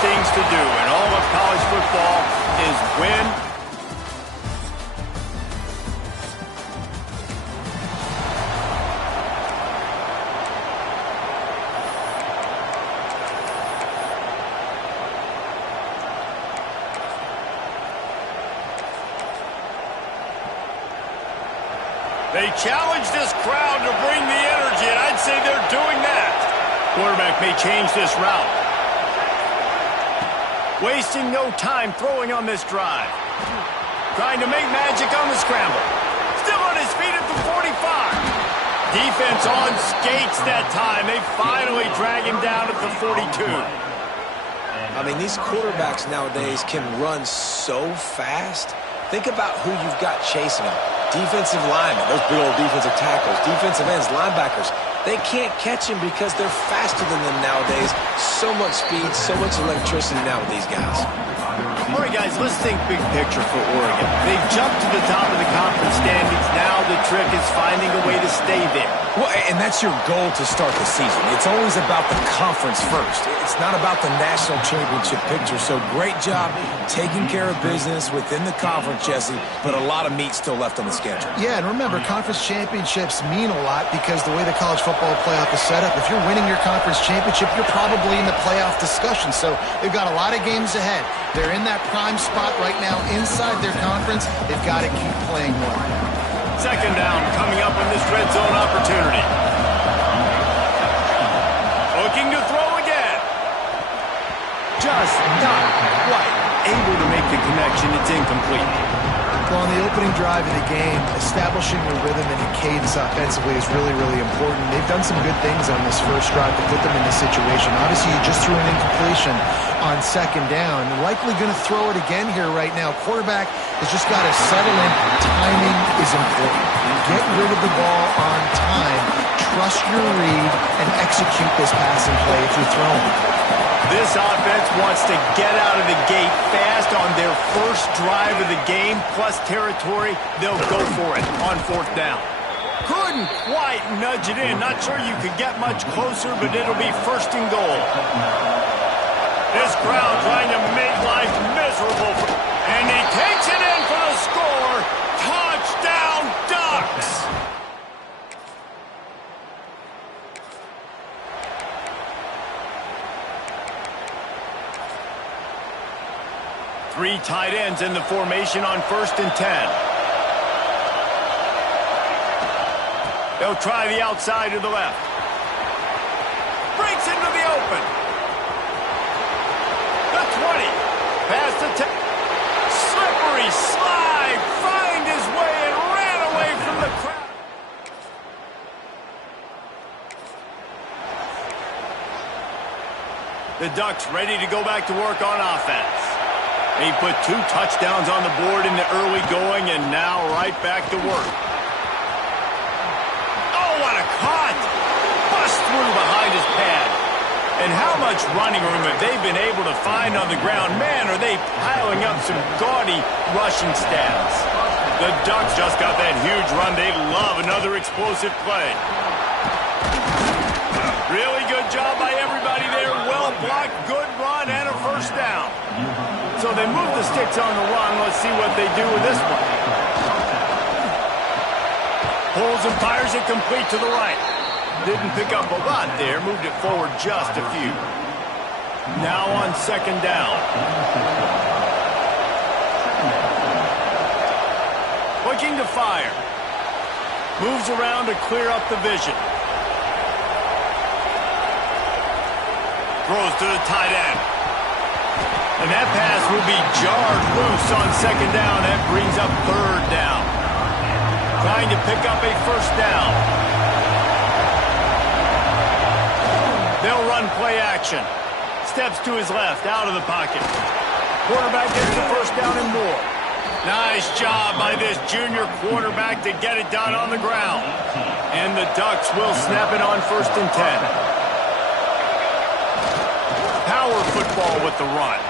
things to do in all of college football is win. They challenge this crowd to bring the energy, and I'd say they're doing that. Quarterback may change this route. Wasting no time throwing on this drive. Trying to make magic on the scramble. Still on his feet at the 45. Defense on skates that time. They finally drag him down at the 42. I mean, these quarterbacks nowadays can run so fast. Think about who you've got chasing them. Defensive linemen, those big old defensive tackles, defensive ends, linebackers. They can't catch him because they're faster than them nowadays. So much speed, so much electricity now with these guys. All right, guys, let's think big picture for Oregon. They've jumped to the top of the conference standings. Now the trick is finding a way to stay there. Well, and that's your goal to start the season. It's always about the conference first. It's not about the national championship picture. So great job taking care of business within the conference, Jesse, but a lot of meat still left on the schedule. Yeah, and remember, conference championships mean a lot because the way the college football playoff is set up, if you're winning your conference championship, you're probably in the playoff discussion. So they've got a lot of games ahead. They're in that prime spot right now inside their conference. They've got to keep playing well. Second down coming up in this red zone opportunity. Looking to throw again. Just not quite able to make the connection. It's incomplete. Well, on the opening drive of the game, establishing the rhythm and the cadence offensively is really, really important. They've done some good things on this first drive to put them in this situation. Obviously, you just threw an incompletion on second down. They're likely going to throw it again here right now. Quarterback has just got to settle in. Timing is important. Get rid of the ball on time. Trust your read and execute this passing play if you're throwing. This offense wants to get out of the gate fast on their first drive of the game, plus territory. They'll go for it on fourth down. Couldn't quite nudge it in. Not sure you could get much closer, but it'll be first and goal. This crowd trying to make life miserable. And he takes it in for the score. Touchdown, Ducks! Three tight ends in the formation on 1st and 10. They'll try the outside to the left. Breaks into the open. The 20. Past the 10. Slippery slide. Find his way and ran away from the crowd. The Ducks ready to go back to work on offense. He put 2 touchdowns on the board in the early going, and now right back to work. Oh, what a cut! Bust through behind his pad. And how much running room have they been able to find on the ground? Man, are they piling up some gaudy rushing stats. The Ducks just got that huge run. They love another explosive play. Really good job by everybody there. Well blocked, good run, and a first down. So they move the sticks on the run. Let's see what they do with this one. Pulls and fires it complete to the right. Didn't pick up a lot there. Moved it forward just a few. Now on second down. Looking to fire. Moves around to clear up the vision. Throws to the tight end. And that pass will be jarred loose on second down. That brings up third down. Trying to pick up a first down. They'll run play action. Steps to his left, out of the pocket. Quarterback gets the first down and more. Nice job by this junior quarterback to get it done on the ground. And the Ducks will snap it on 1st and 10. Power football with the run.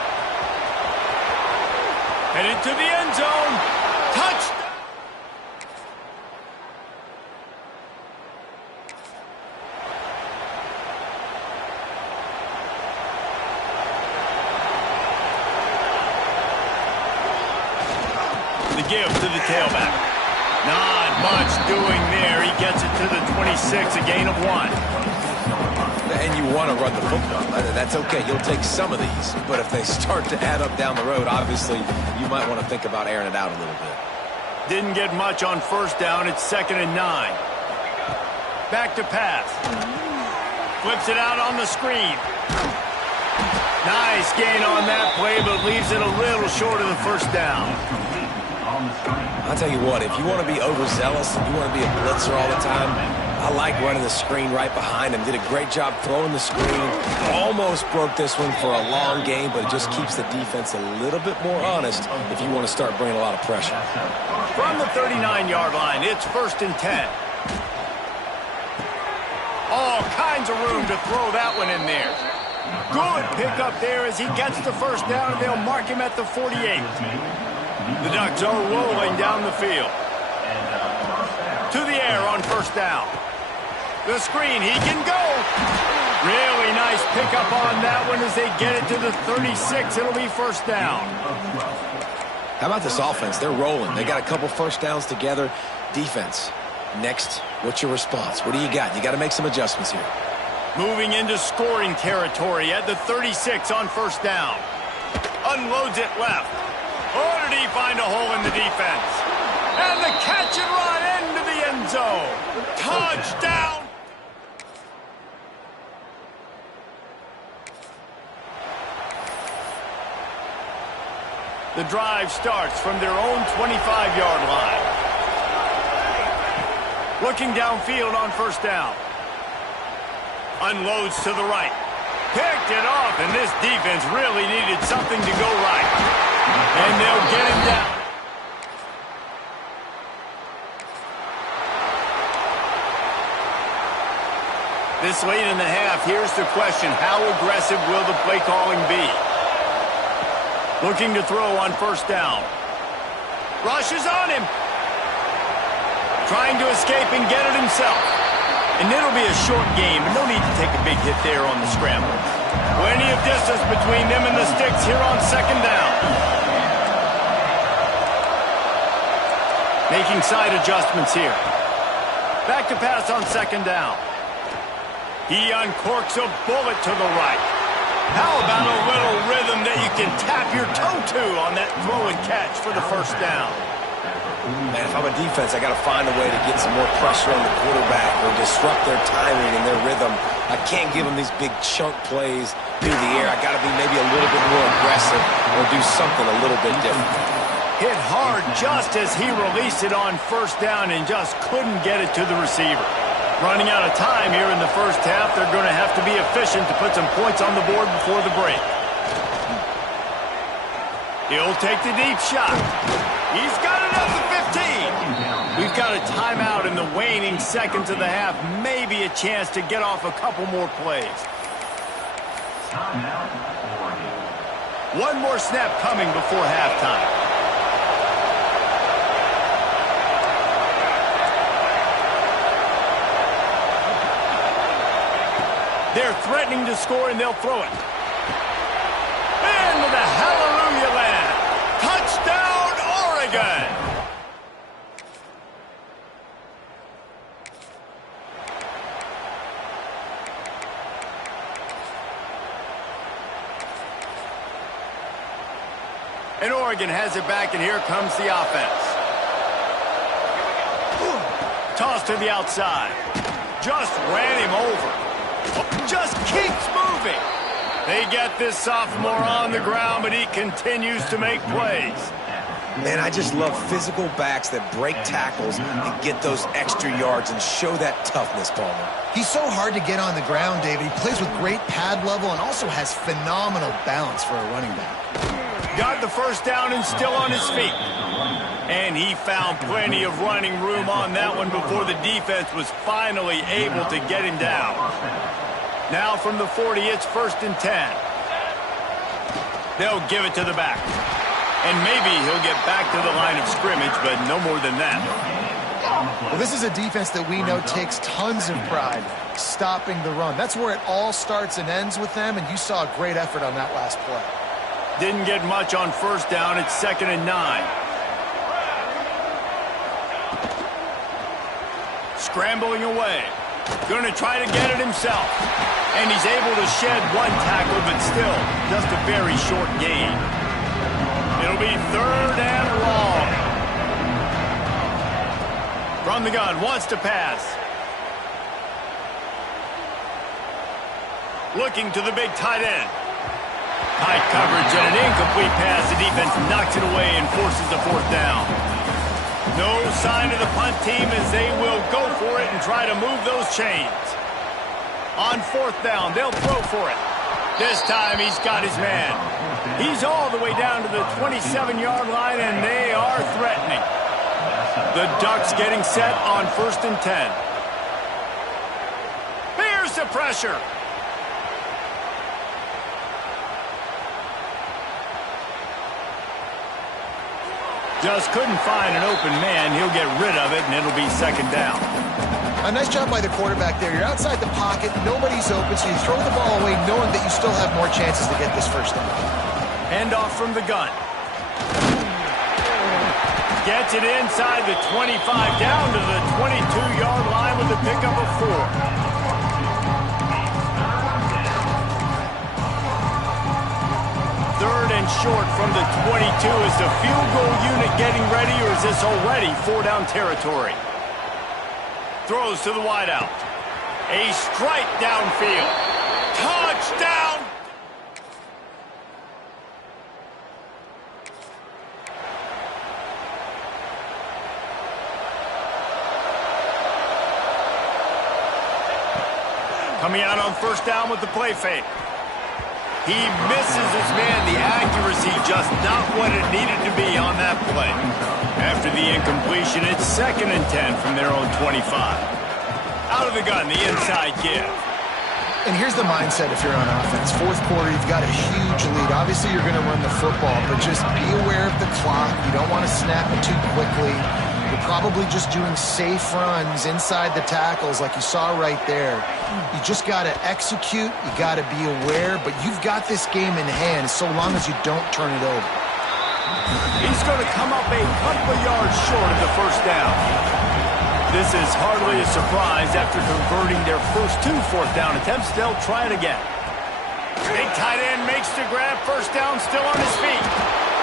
Headed to the end zone. Touchdown. give to the tailback. Not much doing there. He gets it to the 26, a gain of 1. And you want to run the football. That's okay. You'll take some of these. But if they start to add up down the road, obviously, you might want to think about airing it out a little bit. Didn't get much on first down. It's 2nd and 9. Back to pass. Flips it out on the screen. Nice gain on that play, but leaves it a little short of the first down. I'll tell you what, if you want to be overzealous and you want to be a blitzer all the time, I like running the screen right behind him. Did a great job throwing the screen. Almost broke this one for a long game, but it just keeps the defense a little bit more honest if you want to start bringing a lot of pressure. From the 39-yard line, it's 1st and 10. All kinds of room to throw that one in there. Good pickup there as he gets the first down, and they'll mark him at the 48. The Ducks are rolling down the field. To the air on first down. The screen, he can go. Really nice pickup on that one as they get it to the 36. It'll be first down. How about this offense? They're rolling. They got a couple first downs together. Defense, next, what's your response? What do you got? You got to make some adjustments here. Moving into scoring territory at the 36 on first down. Unloads it left. Oh, did he find a hole in the defense? And the catch and run into the end zone. Touchdown! The drive starts from their own 25-yard line. Looking downfield on first down. Unloads to the right. Picked it off, and this defense really needed something to go right. And they'll get him down. This late in the half, here's the question. How aggressive will the play calling be? Looking to throw on first down. Rushes on him. Trying to escape and get it himself. And it'll be a short game, but no need to take a big hit there on the scramble. Plenty of distance between them and the sticks here on second down. Making side adjustments here. Back to pass on second down. He uncorks a bullet to the right. How about a little rhythm that you can tap your toe to on that throw and catch for the first down? Man, if I'm a defense, I got to find a way to get some more pressure on the quarterback or disrupt their timing and their rhythm. I can't give them these big chunk plays through the air. I got to be maybe a little bit more aggressive or do something a little bit different. Hit hard just as he released it on first down and just couldn't get it to the receiver. Running out of time here in the first half, they're going to have to be efficient to put some points on the board before the break. He'll take the deep shot. He's got it at the 15. We've got a timeout in the waning seconds of the half. Maybe a chance to get off a couple more plays. One more snap coming before halftime. They're threatening to score, and they'll throw it. Into the hallelujah land. Touchdown, Oregon! And Oregon has it back, and here comes the offense. Toss to the outside. Just ran him over. Just keeps moving. They get this sophomore on the ground, but he continues to make plays. Man, I just love physical backs that break tackles and get those extra yards and show that toughness, Palmer. He's so hard to get on the ground, David. He plays with great pad level and also has phenomenal balance for a running back. Got the first down and still on his feet. And he found plenty of running room on that one before the defense was finally able to get him down. Now from the 40, it's 1st and 10. They'll give it to the back. And maybe he'll get back to the line of scrimmage, but no more than that. Well, this is a defense that we know takes tons of pride stopping the run. That's where it all starts and ends with them, and you saw a great effort on that last play. Didn't get much on first down. It's 2nd and 9. Scrambling away. Going to try to get it himself. And he's able to shed one tackle, but still just a very short gain. It'll be 3rd and long. From the gun, wants to pass. Looking to the big tight end. High coverage and an incomplete pass. The defense knocks it away and forces the 4th down. No sign of the punt team as they will go for it and try to move those chains. On 4th down, they'll throw for it. This time he's got his man. He's all the way down to the 27-yard line, and they are threatening. The Ducks getting set on 1st and 10. Here's the pressure. Just couldn't find an open man. He'll get rid of it, and it'll be 2nd down. A nice job by the quarterback there. You're outside the pocket. Nobody's open, so you throw the ball away knowing that you still have more chances to get this 1st down. Handoff from the gun. Gets it inside the 25, down to the 22-yard line with a pickup of 4. Third and short from the 22. Is the field goal unit getting ready, or is this already 4-down territory? Throws to the wideout. A strike downfield. Touchdown! Coming out on 1st down with the play fake. He misses his man. The accuracy just not what it needed to be on that play. After the incompletion, it's 2nd and 10 from their own 25. Out of the gun, the inside give. And here's the mindset if you're on offense. 4th quarter, you've got a huge lead. Obviously, you're going to run the football, but just be aware of the clock. You don't want to snap it too quickly. You're probably just doing safe runs inside the tackles like you saw right there. You just got to execute. You got to be aware, but you've got this game in hand so long as you don't turn it over. He's going to come up a couple of yards short of the 1st down. This is hardly a surprise. After converting their first 2 4th-down attempts, they'll try it again. Big tight end makes the grab. 1st down, still on his feet.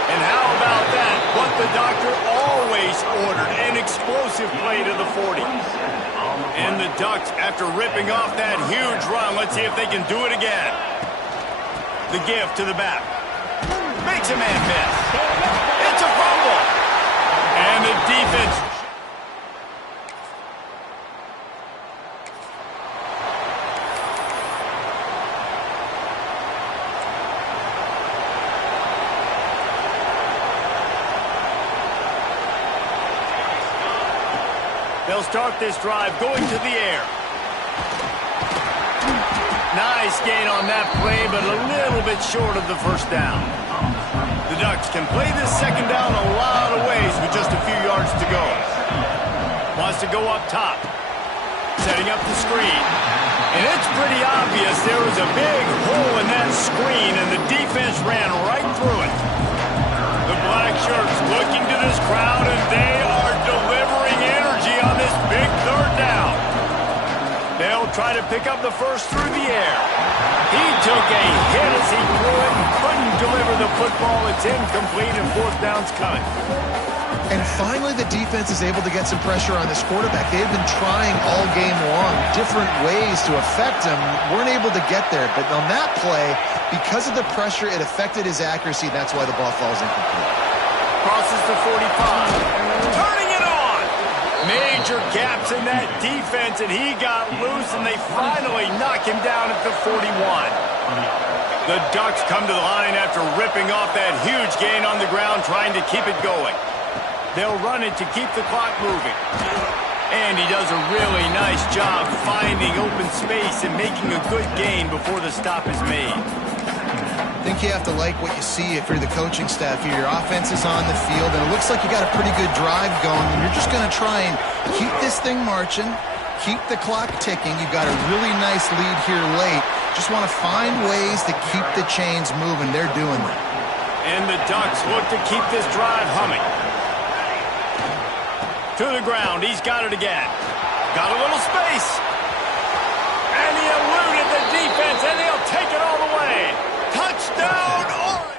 And how about that? What the doctor always ordered, an explosive play to the 40. And the Ducks, after ripping off that huge run, let's see if they can do it again. The give to the back. Makes a man miss. It's a fumble. And the defense... They'll start this drive going to the air. Nice gain on that play, but a little bit short of the 1st down. The Ducks can play this 2nd down a lot of ways with just a few yards to go. Wants to go up top. Setting up the screen. And it's pretty obvious there was a big hole in that screen, and the defense ran right through it. The black shirts looking to this crowd, and they are delivering energy on this big 3rd down. They'll try to pick up the 1st through the air. He took a hit as he threw it and couldn't deliver the football. It's incomplete, and 4th down's coming. And finally, the defense is able to get some pressure on this quarterback. They've been trying all game long different ways to affect him. Weren't able to get there. But on that play, because of the pressure, it affected his accuracy. That's why the ball falls incomplete. Crosses the 45. Turning it on. Major gaps in that defense, and he got loose, and they finally knock him down at the 41. The Ducks come to the line after ripping off that huge gain on the ground, trying to keep it going. They'll run it to keep the clock moving. And he does a really nice job finding open space and making a good gain before the stop is made. I think you have to like what you see if you're the coaching staff here. Your offense is on the field, and it looks like you got a pretty good drive going, and you're just going to try and keep this thing marching, keep the clock ticking. You've got a really nice lead here late. Just want to find ways to keep the chains moving. They're doing that. And the Ducks look to keep this drive humming. To the ground, he's got it again. Got a little space. And he eluded the defense, and they'll take it all the way. Touchdown, Oregon!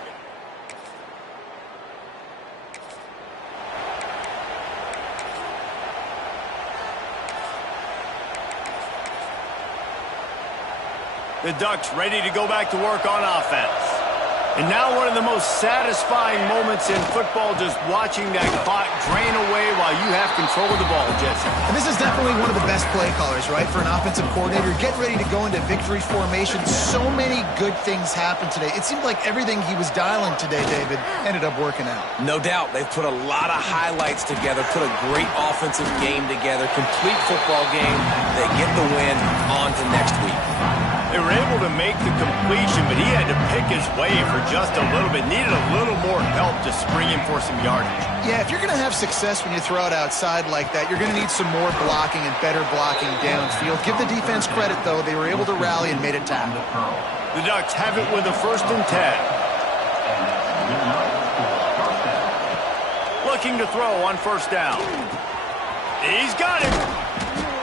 The Ducks ready to go back to work on offense. And now one of the most satisfying moments in football, just watching that clock drain away while you have control of the ball, Jesse. And this is definitely one of the best play callers, right, for an offensive coordinator. Get ready to go into victory formation. So many good things happened today. It seemed like everything he was dialing today, David, ended up working out. No doubt. They've put a lot of highlights together, put a great offensive game together, complete football game. They get the win. On to next week. They were able to make the completion, but he had to pick his way for just a little bit. Needed a little more help to spring him for some yardage. Yeah, if you're going to have success when you throw it outside like that, you're going to need some more blocking and better blocking downfield. Give the defense credit, though. They were able to rally and made it tackle. The Ducks have it with a 1st and 10. Looking to throw on 1st down. He's got it.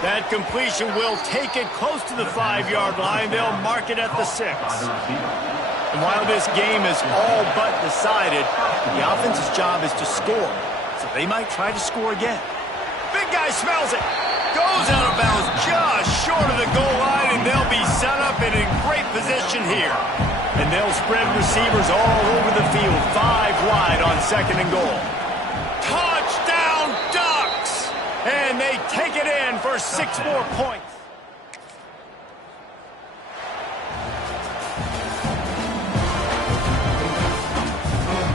That completion will take it close to the 5-yard line. They'll mark it at the 6. And while this game is all but decided, the offense's job is to score. So they might try to score again. Big guy smells it. Goes out of bounds just short of the goal line, and they'll be set up and in great position here. And they'll spread receivers all over the field, 5 wide on 2nd and goal. Touchdown, Ducks! And they take it in for 6 more points.